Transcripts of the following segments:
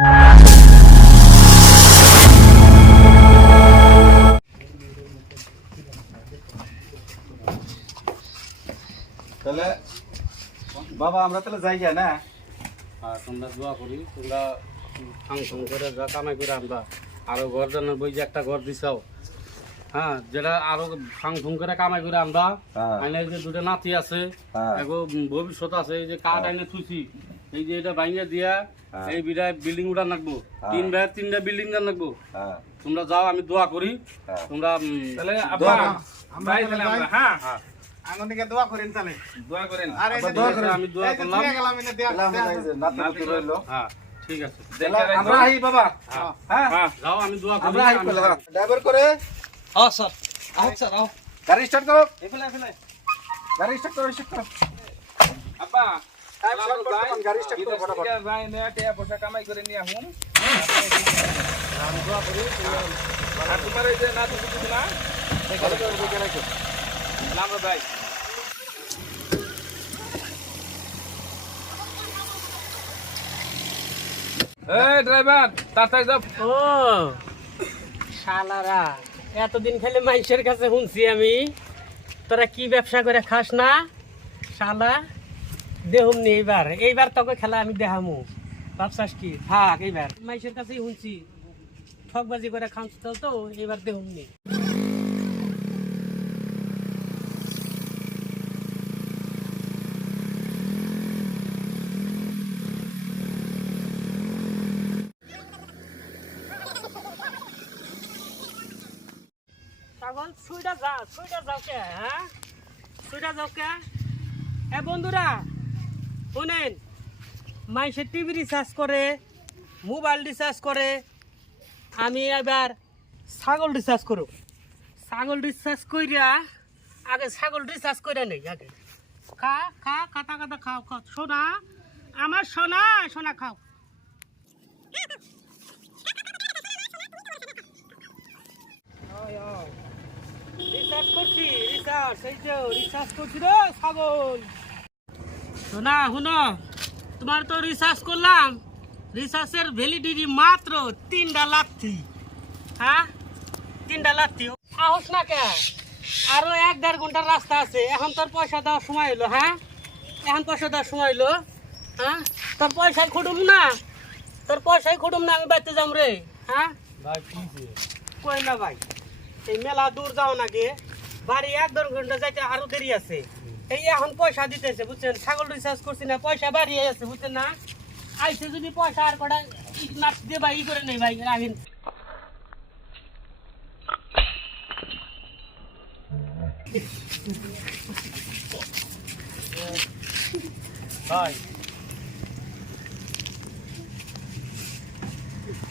তাহলে বাবা আমরা তাহলে যাই না। আর তোমরা দোয়া করি, তোমরা ফাংশন করে যা কামাই করে আমরা আরো ঘর জানার বই যে একটা ঘর দিছাও, হ্যাঁ, যেটা আরো ফাংশন করে কামাই করে আমরা আইনের যে দুটো নাতি আছে, ভবিষ্যৎ আছে, এই যে কাঠ আইনে থুইছি, এই যে এটা ভাঙিয়ে দিয়া এই বিরাট বিল্ডিং উঠান রাখবো, 3 ভাইয়ের 3টা বিল্ডিং গান রাখবো। তোমরা যাও, আমি দোয়া করি, তোমরা তাহলে আব্বা আমরা তাহলে আমরা হ্যাঁ আনন্দকে দোয়া করেন, তাহলে দোয়া করেন। আর এই দোয়া করেন, আমি দোয়া করলাম, গেলাম এনে দেয়া নাতি রইলো। হ্যাঁ ঠিক আছে, আমরা আই বাবা। হ্যাঁ যাও, আমি দোয়া করি। আমরা আই ড্রাইভার করে। হ্যাঁ স্যার, আও স্যার আও, গাড়ি স্টার্ট করো। এফেলে গাড়ি স্টার্ট করো, স্টার্ট করো। আব্বা গাড়ি স্টার্ট করো ফটাফট। ভাই নেটে পয়সা কামাই করে নিয়ে হুম, আমি দোয়া করি। আর তোমার এই যে নাতি কিছু না ভালো করে বুঝে রাখো। নাম ভাই এই ড্রাইভার তাড়াতাড়ি যাও। ও শালারা, এতদিন খেলে মানুষের কাছে শুনছি আমি তোরা কি ব্যবসা করে খাস না শালা। দেহুম নি এইবার তোকে খেলা আমি দেখামু, ভাবছাস কি? থাক, এইবার মানুষের কাছেই শুনছি ঠকবাজি করে খাস তো, এইবার দেহুম নি। পাগল সুইটা যাও কে? হ্যাঁ সুইটা যাও কে? বন্ধুরা শুনেন, মানুষের টিভি রিচার্জ করে, মোবাইল রিচার্জ করে, আমি এবার ছাগল রিচার্জ করব। ছাগল রিচার্জ কইরা আগে ছাগল রিচার্জ করে নেই, আগে খা খা কাটা কাটা খাও খাও। সোনা আমার সোনা, সোনা খাও। রিচার্জ করছি, রিচার্জ করছি রে ছাগল। শোনা শুনো, তোমার তো রিচার্জ করলাম, রিচার্জের ভ্যালিডিটি মাত্র 3টা লাথি। হ্যাঁ 3টা লাথি। সাহস না কে? আরো 1-1.5 ঘন্টার রাস্তা আছে, এখন তোর পয়সা দেওয়ার সময় হইলো। হ্যাঁ এখন পয়সা দেওয়ার সময় হইলো। হ্যাঁ তোর পয়সায় খুঁটুম না, আমি বাড়তে যাম রে। হ্যাঁ ভাই কি কই না ভাই, এই মেলা দূর যাও নাকি, বাড়ি 1-1.5 ঘন্টা যাইতে আরো দেরি আছে। এই এখন পয়সা দিতেছে বুঝছেন, ছাগল রিচার্জ করছি না, পয়সা বাড়িয়ে আছে বুঝছেন না। আইসে যদি পয়সা আর কটা নাচ দিয়ে ভাই ই করে নেই ভাই, রাখেন। ভাই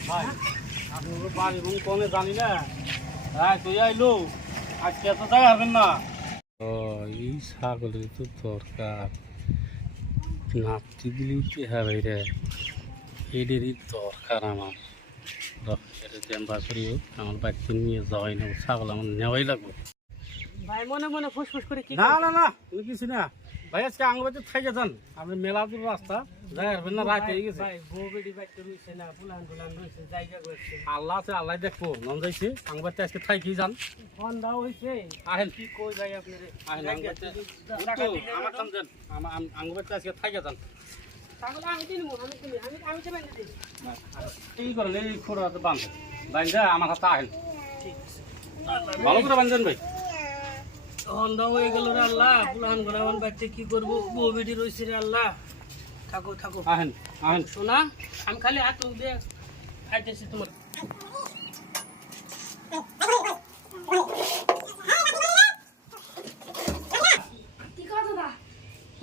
ভাই আপনার বাড়ি রুম কমে জানি না, হ্যাঁ তুই আইলো আজকে এত যাই পারবেন না। এই ছাগলের তো দরকার, নাতি দিলি কি হবে রে, এদেরই দরকার আমার। চেম্বার করিও আমার বাড়িতে নিয়ে যাওয়াই না, ছাগল আমার নেওয়াই লাগবে। ভাই মনে মনে ফুসফুস করে কি? না না না তুমি কিছু না ভাই, আজকে আঙ্গুবাড়িতে থেকে যান, আপনি মেলা দূর রাস্তা যাই পারবেন না, রাত হয়ে গেছে। ভাই বউ বেটি বাইতে রইছে না, ফুলান ফুলান রইছে, জায়গা করছে। আল্লাহ আছে, আল্লাহ দেখবো, মন যাইছে আঙ্গুবাড়িতে আজকে থাকি যান। ফোন দাও হইছে, আহেন কি কই ভাই আপনারে? আহেন আঙ্গুবাড়িতে আমার কাম যান, আঙ্গুবাড়িতে আজকে থাকি যান। ছাগল আমি দিন আমি তো বান্ধে দিই। এই করেন, এই খোড়া বান্ধে বান্ধে আমার হাতে আহেন, ভালো করে বান্ধেন ভাই। ফোন দাও হয়ে গেল রে আল্লাহ, ফুলান ঘোরাবান বাইতে কি করবো, বউ বেটি রইছে রে আল্লাহ। থাকো থাকো আহেন আহেন শোনা, আমি খালি হাত মুখ দিয়ে খাইতেছি তোমার।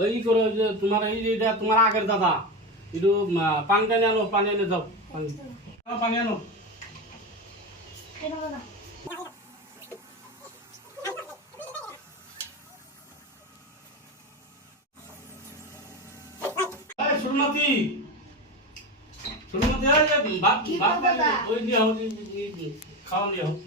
ওই করো যে তোমার এই যে তোমার আগের দাদা একটু পানি টানি আনো, পানি এনে যাও, পানি আনো। সুরমতি ওই দিয়া খাওয়া দিয়া হোক।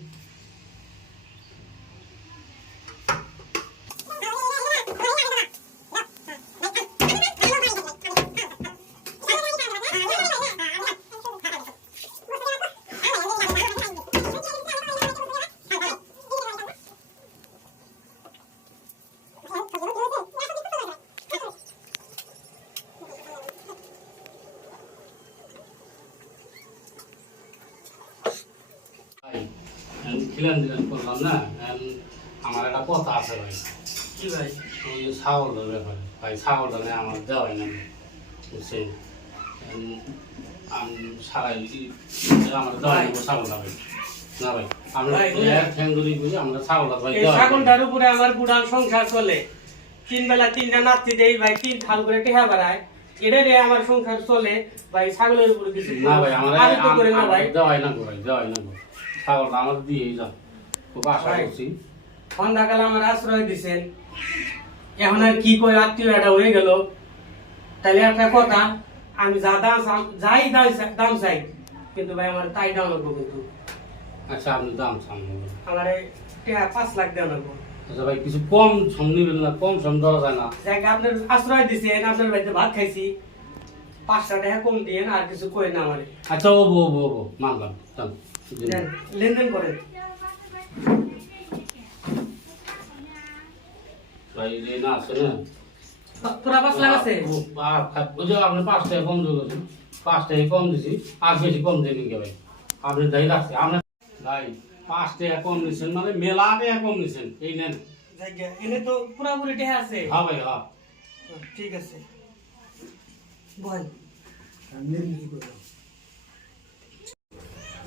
খিলান দিলান করলাম না আমার একটা কথা আছে ভাই কি ভাই? ওই যে ছাগলটার ব্যাপারে ভাই ছাগলটা নেই আমার দেওয়াই না বুঝছেন আমি সারাই আমার দেওয়াই নেবো ছাগলটা ভাই না ভাই আমরা ঠ্যাঙ্গুলি করি আমরা ছাগলটা ভাই এই ছাগলটার উপরে আমার বুড়ান সংসার চলে, 3 বেলা 3টা নাতি দেই ভাই, 3 থাল করে টেহা বাড়ায়, এটা দিয়ে আমার সংসার চলে ভাই। ছাগলের উপরে কিছু না ভাই আমি তো করি না ভাই। দেওয়াই না ভাই দেওয়াই না ছাগলটা আমার দিয়েই যান খুব আশা করছি। সন্ধ্যাকালে আমার আশ্রয় দিছেন, এখন আর কি করে আত্মীয় এটা হয়ে গেল। তাহলে একটা কথা, আমি যা যাই দাম চাই, কিন্তু ভাই আমার তাই দাম লাগবো। কিন্তু আচ্ছা আপনি দাম সামনে আমার 5 লাখ দেওয়া লাগবো। আচ্ছা ভাই কিছু কম সম নিবেন না, কম সম দেওয়া যায় না। যাকে আপনার আশ্রয় দিছেন, আপনার বাড়িতে ভাত খাইছি, 5টা টাকা কম দিয়ে আর কিছু কই না আমার। আচ্ছা ও মানলাম লেনদেন করেন ভাই যে না আছে না পুরা 5 লাখ আছে। ওই যে আপনি 5 টাকা কম দিয়েছেন, 5 টাকা কম দিছি, আর বেশি কম দেবেন কে ভাই? আপনি দায়ী রাখছে আপনার ভাই 5 টাকা কম নিছেন মানে মেলা টাকা কম নিছেন, এই নেন। এনে তো পুরাপুরি টাকা আছে। হ্যাঁ ভাই হ্যাঁ ঠিক আছে বল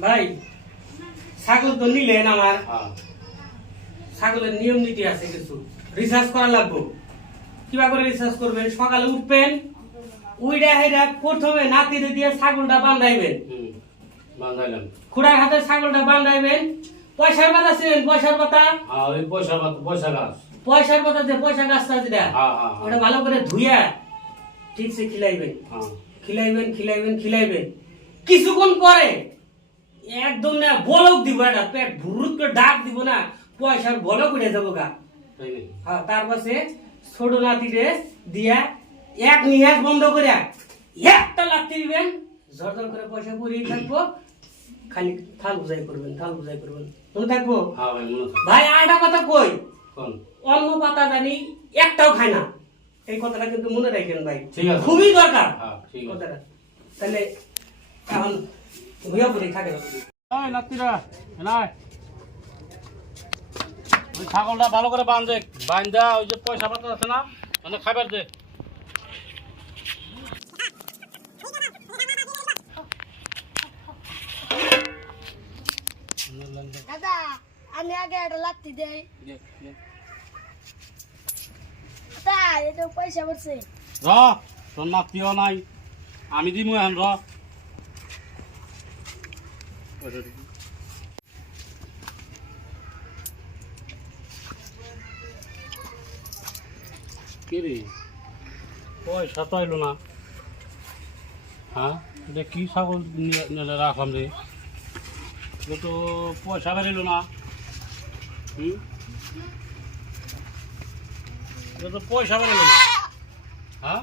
ভাই। ছাগল তো নিলেন আমার, হ্যাঁ ছাগলের নিয়ম নীতি আছে কিছু, রিসার্চ করা লাগবে। কিবা করে রিসার্চ করবেন? সকালে উঠবেন, উইডা হেরা প্রথমে নাতিরে দিয়ে ছাগলটা বান্ধাইবেন, বান্ধাইলাম। খুড়ার হাতে ছাগলটা বান্ধাইবেন। পয়সার পাতা ছিলেন, পয়সার পাতা, হ্যাঁ ওই পয়সা গাছ, পয়সার পাতা যে পয়সা গাছটা যেটা, হ্যাঁ হ্যাঁ ওটা ভালো করে ধুইয়া ঠিকসে খিলাইবেন, হ্যাঁ খিলাইবেন। কিছুক্ষণ পরে একদম না বলক দিব, একটা পেট ভুরুত করে ডাক দিব না, পয়সার বলক উঠে যাবো গা। তাই নাকি? হ্যাঁ, তারপরে ছোট নাতিরে দিয়া এক নিহাজ বন্ধ করে একটা লাত্তি দিবেন, ঝরঝর করে পয়সা পুরিয়ে থাকবো, খালি থাল বুঝাই করবেন মনে থাকবো। হ্যাঁ ভাই মনে থাকে। ভাই আরেকটা কথা কই, কোন? অন্য পাতা জানি একটাও খায় না, এই কথাটা কিন্তু মনে রাখেন ভাই, ঠিক আছে। খুবই দরকার হ্যাঁ ঠিক আছে। কথাটা। তাহলে এখন ভুয়া পড়ি থাকে। এই নাতিরা নাই ওই ছাগলটা ভালো করে বান্ধা ওই যে পয়সা পাতা আছে না মানে খাবার দে। দাদা আমি আগে একটা লাত্তি দেই। তা এটা পয়সা পড়ছে। র তোর নাতিও নাই, আমি দিমু এখন র। কি রে পয়সা তো আইলো না? হ্যাঁ এটা কি ছাগল নিলে রাখলাম রে, এটা তো পয়সা বেরোলো না। এটা তো পয়সা বেরোলো না। হ্যাঁ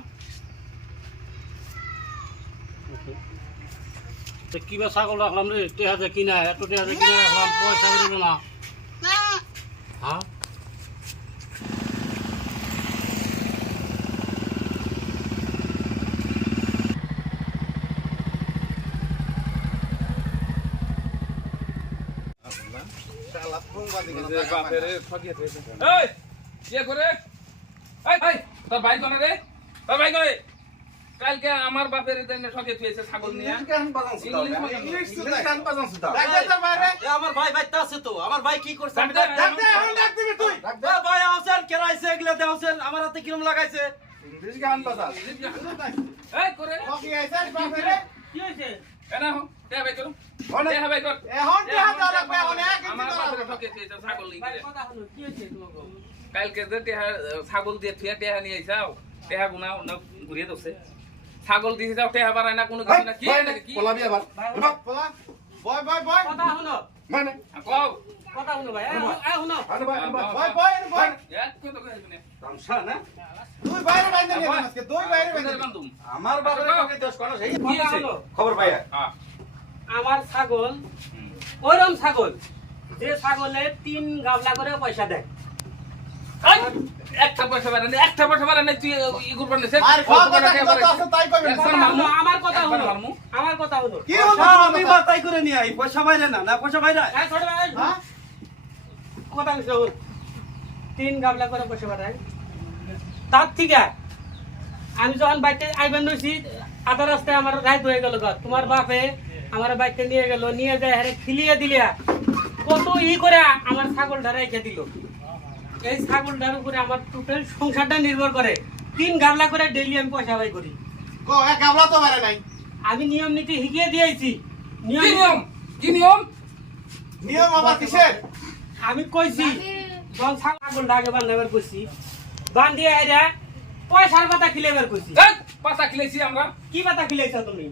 কিবা ছাগল রাখলাম রে, টেহাতে কিনা এত টেহাতে কিনে রাখলাম, পয়সা বেরোলো না। হ্যাঁ এই কে করে এই তোর ভাই কোনে রে? তোর ভাই কই? কালকে আমার বাপের এখানে ঠকে থুয়েছে ছাগল নিয়ে। আমার ভাই বাইতে আছে তো, আমার ভাই কি করছে? ডাক দে, এখন ডাক দিবি তুই। ভাই আছেন কেরাইছে এগুলা দেওছেন, আমার হাতে কিরম লাগাইছে? এই করে কি হয়েছে? এনা হো তে ভাই করো তে ভাই কর এখন কি হাত লাগবে? আমার বাপের ঠকে থুয়েছে ছাগল নিয়ে। কথা হলো কি হয়েছে তোমাকে? কালকে যে টেহা ছাগল দিয়ে থুয়া টেহা নিয়ে আইছাও, টেহা গুনা না ঘুরিয়ে দছে। ছাগল দিয়ে যাও টেহা বাড়ায় না কোনো কিছু না, কি নাকি কি? পোলাবি আবার কথা হলো, মানে কও কথা হলো ভাই, হলো আরে ভাই এক কত কইছ নে? তামসা না তুই বাইরে বাইন্দা নিয়ে আজকে তুই বাইরে বাইন্দা বান্দুম। আমার বাবার কাছে দোষ কোন সেই কি হইছে? খবর ভাই। হ্যাঁ আমার ছাগল ওইরকম ছাগল যে ছাগলে 3 গাবলা করে পয়সা দেয়। একটা পয়সা বাড়া নাই তুই ই করব না স্যার। আমি বাতাই করে নিয়ে আই পয়সা বাইরে না, না পয়সা বাইরে। ছোট ভাই কথা কইছো 3 গাবলা করে পয়সা পাঠাই তার থেকে আমি যখন বাইকে আইবেন রইছি আধা রাস্তায় আমার রাইত হয়ে গেল ঘর তোমার বাপে আমার বাইকটা নিয়ে গেল নিয়ে যায় হারে খিলিয়ে দিলিয়া কত করে আমার ছাগলটা রেখে দিল এই ছাগলটার উপরে আমার টোটাল সংসারটা নির্ভর করে 3 গাবলা করে ডেইলি আমি পয়সা বাই করি কো এক গাবলা তো মারে নাই আমি নিয়ম নীতি শিখিয়ে দিয়েছি কি নিয়ম নিয়ম আবার কিসের আমি কইছি যখন ছাগলটা আগে বান্ধাবার কইছি বান্ধিয়ে আইরা পয়সার পাতা খিলেবার কইছি পাতা খিলেছি আমরা কি পাতা খিলাইছো তুমি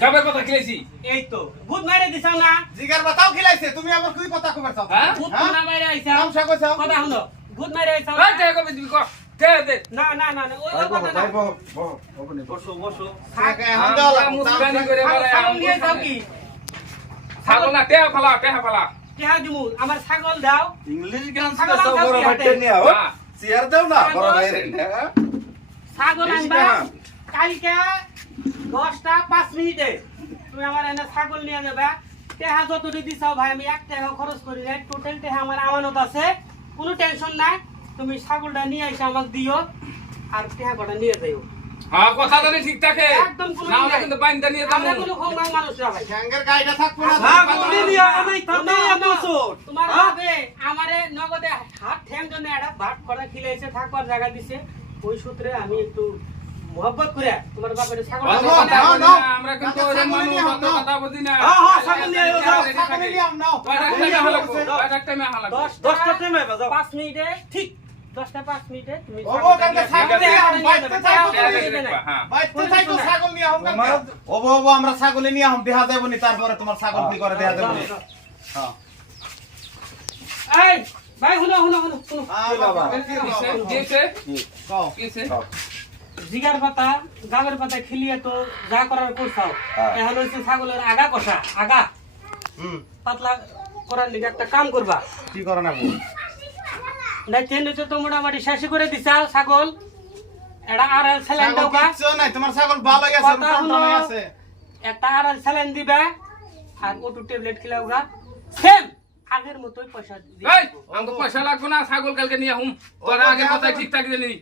গাবের পাতা খিলেছি এই তো ভূত মাইরে দিছাও না জিগার বাতাও খিলাইছে তুমি আমার কি কথা কইবার চাও ভূত তো না মাইরে আইছাও নাম কইছো কথা শুনো ভূত মাইরে আইছাও এই তে কবে দিবি ক তে দে না না না ওই কথা না বসো বসো আমরা মুস্কানি করে বলে ছাগল নিয়ে যাও কি ছাগল না তে ফালা কেহা দিমু আমার ছাগল দাও ইংলিশ গান ছাগল সব দাও বড় কি বাইতে হাতে? নিয়া ও চেয়ার দাও না বড় বাইরে ছাগল বেশি আনবা টাকা। কালকে 10টা 5 মিনিটে তুমি আমার এনে ছাগল নিয়ে যাবে টেহা যতটুকু দিছাও ভাই আমি 1 টাকা খরচ করি নাই টোটাল টেহা আমার আমানত আছে কোনো টেনশন নাই তুমি ছাগলটা নিয়ে এসে আমাকে দিও আর টেহা কটা নিয়ে যাইও হ্যাঁ কথা জানি ঠিক থাকে একদম কোনো না ই আমরা নাই। কিন্তু বাইন্দা নিয়ে আমরা যাবো কোনো খংগাং মানুষ না ভাই গ্যাঙ্গের গাইডা থাকবো না ছাগল নিয়া আমি থামে এত ছোট তোমার ভাবে আমারে নগদে হাত ঠ্যাং জন্য একটা ভাত করা খিলাইছে থাকবার জায়গা দিছে ওই সূত্রে আমি একটু মোহব্বত করে তোমার বাপের ছাগল আমরা কিন্তু ওই মানুষ অত কথা বুঝি না হ্যাঁ, হ্যাঁ, ছাগল নিয়ে আইও, যাও, ছাগল নিয়ে আম নাও কয়টা টাইমে হালা 10টা টাইমে বাজাও 5 মিনিটে ঠিক 10টা 5 মিনিটে তুমি ও কান্দা ছাগল নিয়ে আম বাইতে ছাগল হ্যাঁ বাইতে ছাগল ছাগল নিয়ে আম তোমার ওবো আমরা ছাগল নিয়ে আম দেহা দেব নি তারপরে তোমার ছাগল কি করে দেহা দেব নি হ্যাঁ এই ভাই শুনো বাবা কিসে কও কিসে জিগার পাতা গাবের পাতা খিলিয়ে তো যা করার করছাও হ্যাঁ। এখন হচ্ছে ছাগলের আগা কষা আগা পাতলা করার লিগে একটা কাম করবা কি করে না বল না চেন তো মোটামুটি শেষ করে দিছা ছাগল এটা আর স্যালাইন দাও কা কিচ্ছু নাই তোমার ছাগল ভালো আছে কথা হলো আছে একটা আর স্যালাইন দিবা আর ওটু ট্যাবলেট খিলাও গা সেম আগের মতোই পয়সা দিবা এই আমাকে পয়সা লাগবে না ছাগল কালকে নিয়ে হুম তোরা আগে কথা ঠিক থাকে জানি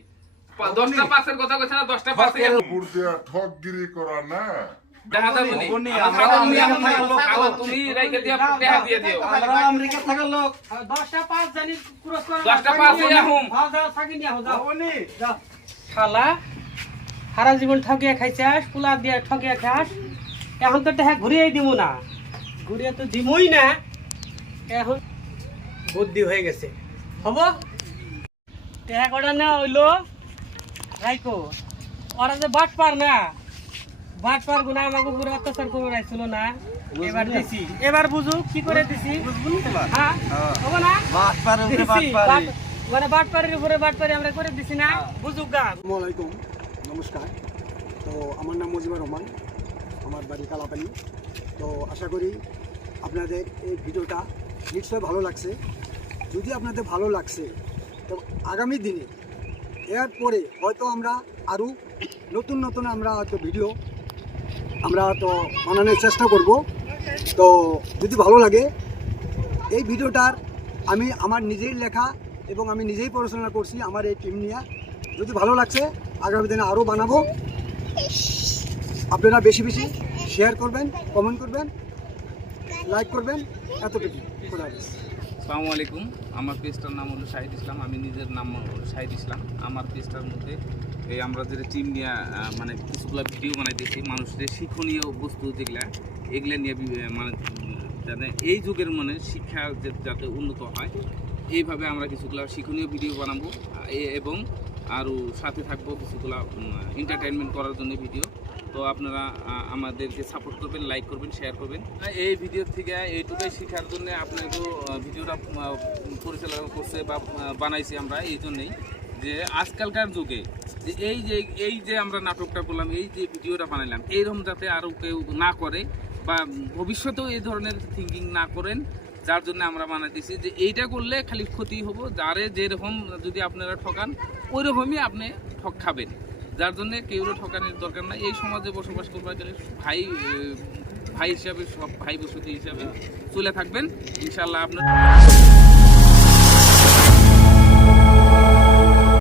10টা পাঁচের কথা কইছ না 10টা পাঁচে বুড়িয়া ঠকগিরি করা না দেখা যাবে নি ওনি, আমরা ছাগল নিয়ে হুম আমরা ছাগল তুমি রাইকে দিয়া দেখা দিয়ে দিও আমরা আমেরিকা থাকার লোক 10টা 5 জানি ক্রস করে 10টা 5 এ হুম হ্যাঁ যাও থাকি নিয়া যাও ওনি যাও শালা সারা জীবন ঠকিয়া খাইছাস পোলা দিয়া ঠকিয়া খাস এখন তো দেখা ঘুরিয়ে দিব না ঘুরিয়ে তো দিমই না এখন বুদ্ধি হয়ে গেছে হব দেখা কটা না হইলো রাইকো ওরা যে বাট পার না বাট পার গুনা আমাকে পুরো অত্যাচার করে রাখছিল না এবার দিছি এবার বুঝু কি করে দিছি হ্যাঁ হবো না বাট পারে উপরে বাট দিছি, পারে বাট- মানে বাট পারের উপরে বাট পারে আমরা করে দিছি না বুঝুক গা আসসালামু আলাইকুম নমস্কার তো আমার নাম মুজিবুর রহমান আমার বাড়ি কালাপানি তো আশা করি আপনাদের এই ভিডিওটা নিশ্চয়ই ভালো লাগছে যদি আপনাদের ভালো লাগছে তো আগামী দিনে এর পরে হয়তো আমরা আরও নতুন আমরা হয়তো ভিডিও আমরা তো বানানোর চেষ্টা করব তো যদি ভালো লাগে এই ভিডিওটার আমি আমার নিজেই লেখা এবং আমি নিজেই পড়াশোনা করছি আমার এই টিম নিয়ে যদি ভালো লাগছে আগামী দিনে আরও বানাবো আপনারা বেশি বেশি শেয়ার করবেন কমেন্ট করবেন লাইক করবেন এতটুকু খোদা হাফেজ। আসসালামু আলাইকুম আমার পেজটার নাম হলো শাহিদ ইসলাম আমি নিজের নাম হলো শাহিদ ইসলাম আমার পেজটার মধ্যে এই আমরা যে টিম নিয়ে মানে কিছুগুলো ভিডিও বানাইতেছি মানুষদের শিক্ষণীয় বস্তু যেগুলা এগুলা নিয়ে মানে যাতে এই যুগের মানে শিক্ষা যাতে উন্নত হয় এইভাবে আমরা কিছুগুলো শিক্ষণীয় ভিডিও বানাবো এবং আরও সাথে থাকবো কিছুগুলো এন্টারটেনমেন্ট করার জন্য ভিডিও তো আপনারা আমাদেরকে সাপোর্ট করবেন লাইক করবেন শেয়ার করবেন এই ভিডিও থেকে এইটুকুই শেখার জন্য আপনাকে ভিডিওটা পরিচালনা করছে বা বানাইছি আমরা এই জন্যেই যে আজকালকার যুগে যে এই যে আমরা নাটকটা করলাম এই যে ভিডিওটা বানাইলাম এইরকম যাতে আরও কেউ না করে বা ভবিষ্যতেও এই ধরনের থিঙ্কিং না করেন যার জন্য আমরা বানাইতেছি যে এইটা করলে খালি ক্ষতি হবো যারে যেরকম যদি আপনারা ঠকান ওই রকমই আপনি ঠক খাবেন যার জন্য কেউ ঠকানোর দরকার নাই এই সমাজে বসবাস করবার গেলে ভাই হিসাবে সব ভাই বসতি হিসাবে চলে থাকবেন ইনশাল্লাহ আপনার